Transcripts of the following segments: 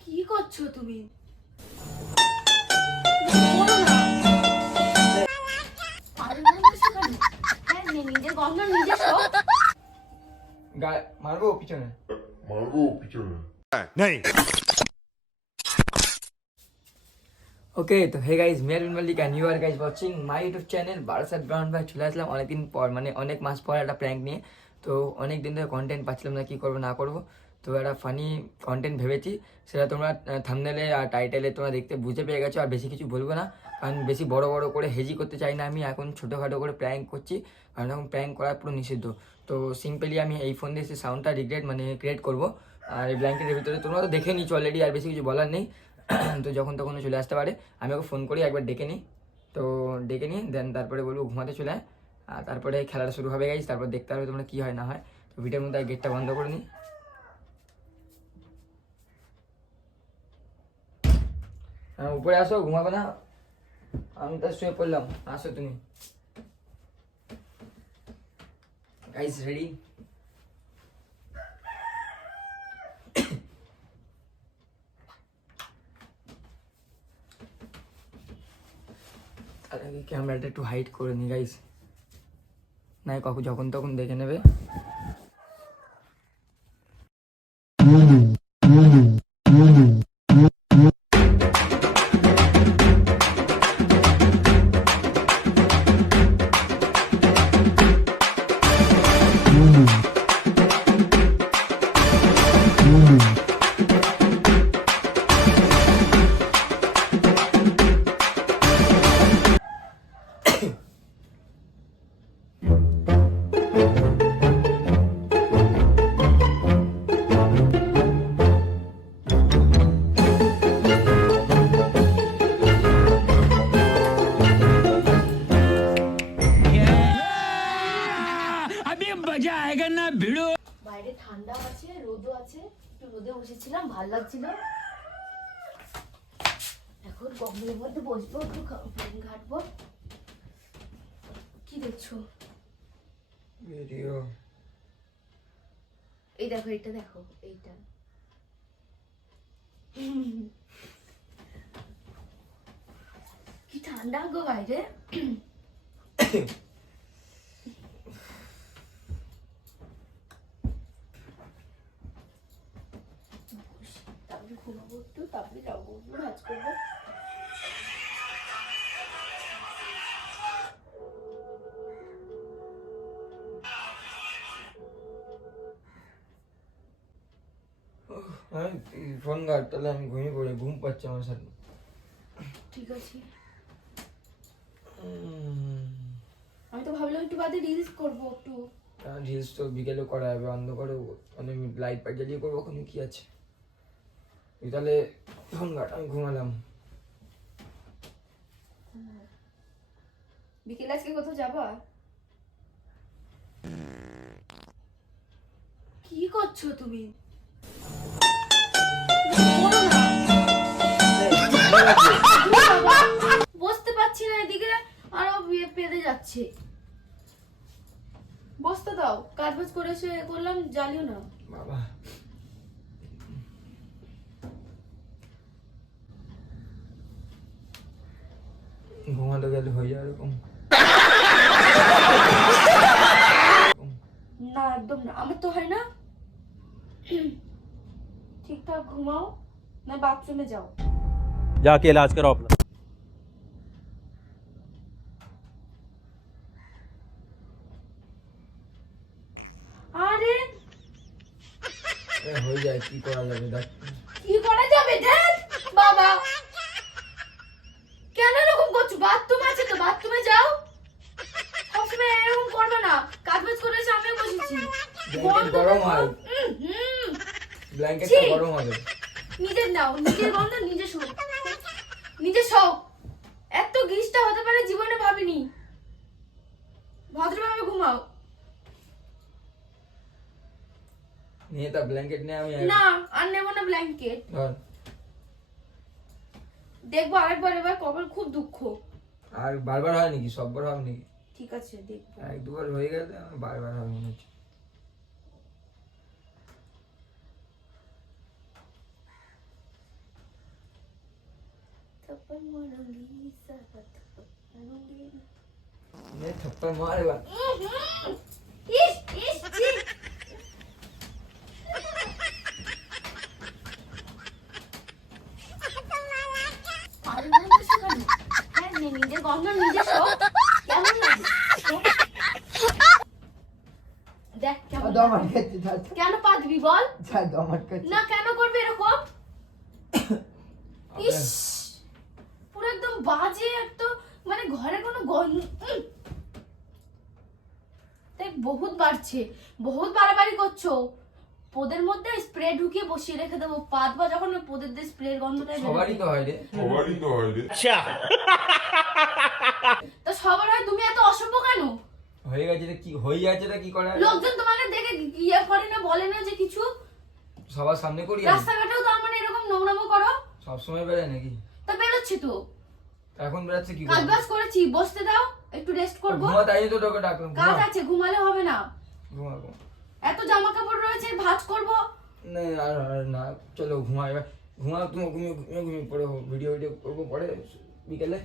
কি করছ তুমি। হ্যাঁ, মারবো পিছনে? মারবো পিছনে। ওকে তো hey guys Marun Mallick and you are guys watching my YouTube channel Barasat brown ভাই চলে আসলাম অনেকদিন পর মানে অনেক মাস পর একটা প্র্যাঙ্ক নিয়ে। তো অনেক দিন ধরে কন্টেন্ট পাচ্ছিলাম না কী করব না করব। তো একটা ফানি কন্টেন্ট ভেবেছি। সেটা তোমরা থামনেলে আর টাইটেলে তোমরা দেখতে বুঝে পেয়ে গেছো, আর বেশি কিছু বলব না। কারণ বেশি বড় বড় করে হেজি করতে চাই না আমি, এখন ছোটোখাটো করে প্র্যাঙ্ক করছি। কারণ এখন প্র্যাঙ্ক করা পুরো নিষিদ্ধ। তো সিম্পলি আমি এই ফোন দিয়ে সেই সাউন্ডটা রিগ্রেট মানে ক্রিয়েট করব। আর এই ব্ল্যাঙ্কেটের ভিতরে তোমরা তো দেখে নিচ্ছ অলরেডি আর বেশি কিছু বলার নেই। তো যখন তখন চলে আসতে পারে। আমি ওকে ফোন করি, একবার ডেকে নিই। তো ডেকে নিই দেন তারপরে বলব ঘুমাতে চলে আয়। আর তারপরে খেলাটা শুরু হবে গাইজ তারপর দেখতে হবে তোমরা কী হয় না হয়। তো ভিডিওর মধ্যে গেটটা বন্ধ করে নিই। উপরে আসো ঘুমাবে না আমি তো শুয়ে পড়লাম আসো তুমি গাইজ রেডি তার আগে ক্যামেরাটা একটু হাইট করে নি গাইস না কখন যখন তখন দেখে নেবে বসেছিলাম ভালো লাগছিল। এখন গঙ্গের মধ্যে বসবো একটু ঘাটবো। কি দেখছ? ভিডিও। এই দেখো এটা দেখো এইটা। কি ঠান্ডা গো বাইরে তারপরে একটু তারপরে যাব করব ফোন ঘাট তাহলে আমি ঘুমিয়ে পড়ি ঘুম পাচ্ছে আমার সাথে ঠিক আছে আমি তো ভাবলাম একটু বাদে রিলস করব একটু রিলস তো বিকেলে করা হবে অন্ধকারে মানে আমি লাইট ফাইট জ্বালিয়ে করব ওখানে কি আছে তাহলে ফোন ঘাট আমি ঘুমালাম। বিকেলে আজকে কোথাও যাবা? কি করছ তুমি? বসতে পারছি না এদিকে আরও পে- পেদে যাচ্ছে। বসতে দাও কাজ বাজ করে এসে করলাম জ্বালিও না। বাবা ঘুমাতে গেলে হয়ে যায় এরকম না একদম না আমার তো হয় না ঠিকঠাক ঘুমাও না বাথরুমে যাও जाके इलाज कराओ अपना আরে এ, হয়ে যায় কি করা যাবে দেখ বাথরুম যাও। সবসময় এরকম করবে না। কাজ বাজ করে এসে আমিও বসেছি। গরম হয়। ব্ল্যাঙ্কেটটা গরম হবে। নিজের নাও। নিজের গন্ধ নিজে শো নিজে এত গিসটা হতে পারে জীবনে ভাবিনি। ভদ্রভাবে ঘুমাও। নিয়ে তা ব্ল্যাঙ্কেট নিয়ে আমি না আর নেব না ব্ল্যাঙ্কেট দেখব আরেকবার এবার কপাল খুব দুঃখ। আর বারবার হয় নাকি সববার হবে নাকি ঠিক আছে দেখব এক দুবার হয়ে গেলে বারবার হবে মনে হচ্ছে थप्पड़ मारेगा নিজের গন্ধ নিজে কেমন দেখ কেন পাদবি বল না কেন করবে এরকম ইস পুরো একদম বাজে একটু মানে ঘরে কোনো গন্ধ বহুত বাড়ছে বহুত বাড়াবাড়ি করছ পোদের মধ্যে স্প্রে ঢুকিয়ে বসিয়ে রেখে দেবো। পাত বা যখন ওই পোদের দিয়ে স্প্রের গন্ধটা সবারই তো হয় রে। সবারই তো হয় রে। তো সবার হয় তুমি এত অসভ্য কেন? হয়ে গেছে রে, কি হয়ে যাচ্ছে রে, কি করা লোকজন তোমাকে দেখে ইয়ে করে না বলে না যে কিছু? সবার সামনে করি রাস্তাঘাটেও তার মানে এরকম নোংরামো করো। সবসময় বেড়ায় নাকি? তা বেরোচ্ছে তো। এখন বেড়াচ্ছে কি কাজ বাজ করেছি বসতে দাও একটু রেস্ট করব। ঘুমা তাই তো তোকে ডাকলাম কাজ আছে ঘুমালে হবে না। ঘুমা ঘুমা। এত জামা কাপড় রয়েছে ভাঁজ করব? না আর আর না চলো ঘুমা এবার ঘুমা তুমি ঘুমিয়ে ঘুমিয়ে ঘুমিয়ে পড়ে ভিডিও ভিডিও করব পরে বিকেলে।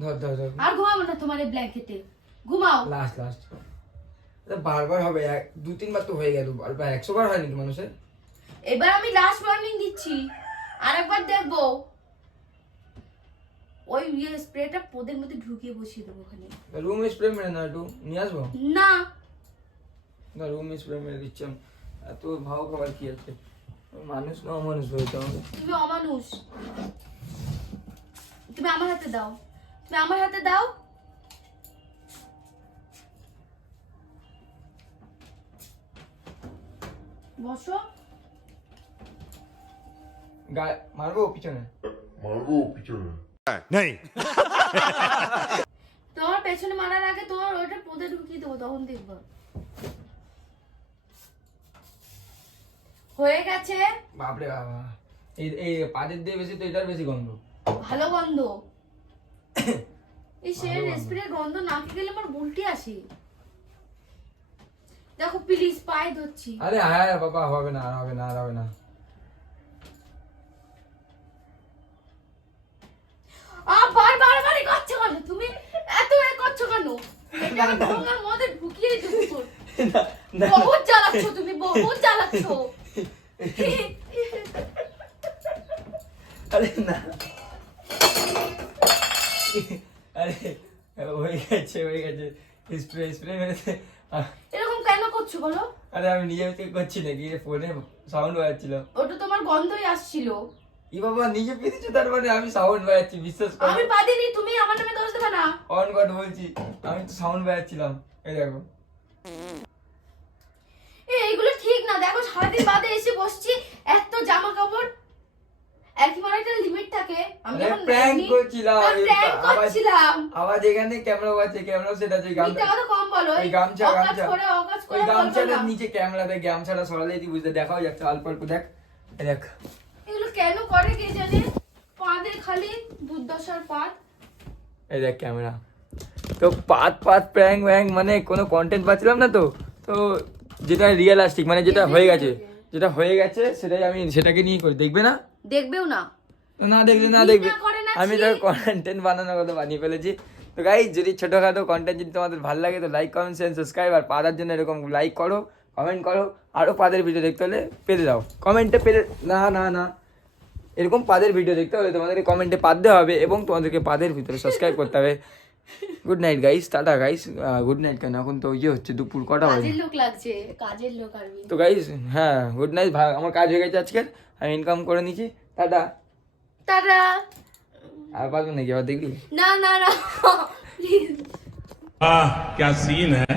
ধর ধর ধর। আর ঘুমাবো না তোমার এই ব্ল্যাঙ্কেটে ঘুমাও। লাস্ট লাস্ট বারবার হবে এক দু তিনবার তো হয়ে গেল বারবার একশো বার হয় নাকি মানুষের? এবার আমি লাস্ট ওয়ার্নিং দিচ্ছি। আরেকবার দেখব। ওই ইয়ে স্প্রেটা পোদের মধ্যে ঢুকিয়ে বসিয়ে দেবো ওখানে। রুম স্প্রে মেরে না একটু। নিয়ে আসব? না। না রুম স্প্রে মেরে দিচ্ছি এত ভাও খাবার কি আছে? মানুষ না অমানুষ হয়েছে আমাকে তুমি অমানুষ। তুমি আমার হাতে দাও। তুমি আমার হাতে দাও। বসো। মারবো পিছনে? মারবো পিছনে। नहीं তোমার পেছনে মারার আগে তোমার ওইটা পোদে ঢুকিয়ে দেবো তখন দেখব। হয়ে গেছে। বাপরে বাবা। এই এই পাদের দিয়ে বেশি তো এটার বেশি গন্ধ। ভালো গন্ধ। এই সে ভালো গন্ধ। নাকে গেলে আমার উল্টি আসে। দেখো প্লিজ পায়ে ধরছি। আরে হ্যাঁ বাবা হবে না হবে না হবে না। আ বার বার বারই করছ কেন? তুমি এত এ করছ কেন? এটা তোমার মধ্যে ঢুকিয়ে না। বহুত জ্বালাচ্ছ তুমি বহুত জ্বালাচ্ছ। আরে না। আরে হয়ে গেছে হয়ে গেছে। স্প্রে স্প্রে মেরেছে। এরকম কেন করছ বলো? আরে আমি নিজে থেকে করছি নাকি? ফোনে সাউন্ড বাজাচ্ছিল। ওটা তোমার গন্ধই আসছিল। ই বাবা নিজে পেরেছ তার মানে? আমি সাউন্ড বাজাচ্ছি বিশ্বাস করো। আমি পাদিনি তুমি আমার নামে দোষ দেবে না। অন গড বলছি আমি তো সাউন্ড বাজাচ্ছিলাম। এই দেখো। এইগুলো ঠিক দেখো সারাদিন বাদে এসে বসছি এত জামা কাপড় একটা লিমিট থাকে। আমি করছিলাম, করছিলাম। যেখানে ক্যামেরা আছে ক্যামেরা সেটা আছে গামছা। কম বলো গামছা গামছা। ওই গামছাটার নিচে ক্যামেরা দেখ গামছাটা সরালেই তুই বুঝতে দেখাও যাচ্ছে অল্প অল্প দেখ। দেখ। এগুলো কেন করে কে জানে? পাদে খালি দুর্দশার পাত এই দেখ ক্যামেরা তো পাত পাত প্র্যাঙ্ক ব্যাঙ্ক মানে কোনো কন্টেন্ট পাচ্ছিলাম না তো। তো যেটা রিয়েলাস্টিক মানে যেটা হয়ে গেছে যেটা হয়ে গেছে সেটাই আমি সেটাকে নিয়ে করি। দেখবে না? দেখবেও না। তো না দেখলে না দেখবে। আমি। তো কন্টেন্ট বানানোর কথা বানিয়ে ফেলেছি। তো গাই যদি ছোটোখাটো কন্টেন্ট যদি তোমাদের ভালো লাগে তো লাইক কমেন্ট শেয়ার সাবস্ক্রাইব আর পাদার জন্য এরকম লাইক করো কমেন্ট করো আরও পাদের ভিডিও দেখতে হলে পেতে দাও। কমেন্টে পেতে না না না। এরকম পাদের ভিডিও দেখতে হলে তোমাদেরকে কমেন্টে পাদতে হবে এবং তোমাদেরকে পাদের ভিতরে সাবস্ক্রাইব করতে হবে। good night guys tata guys good night কেন এখন তো ইয়ে হচ্ছে দুপুর কটা বাজে কাজের লোক লাগছে কাজের লোক আরবি তো গাইস হ্যাঁ গুড নাইট আমার কাজ হয়ে গেছে আজকের আমি ইনকাম করে নিয়েছি টাটা তারা আর পারবো নাকি আবার দেখবি না না না প্লিজ आह क्या सीन है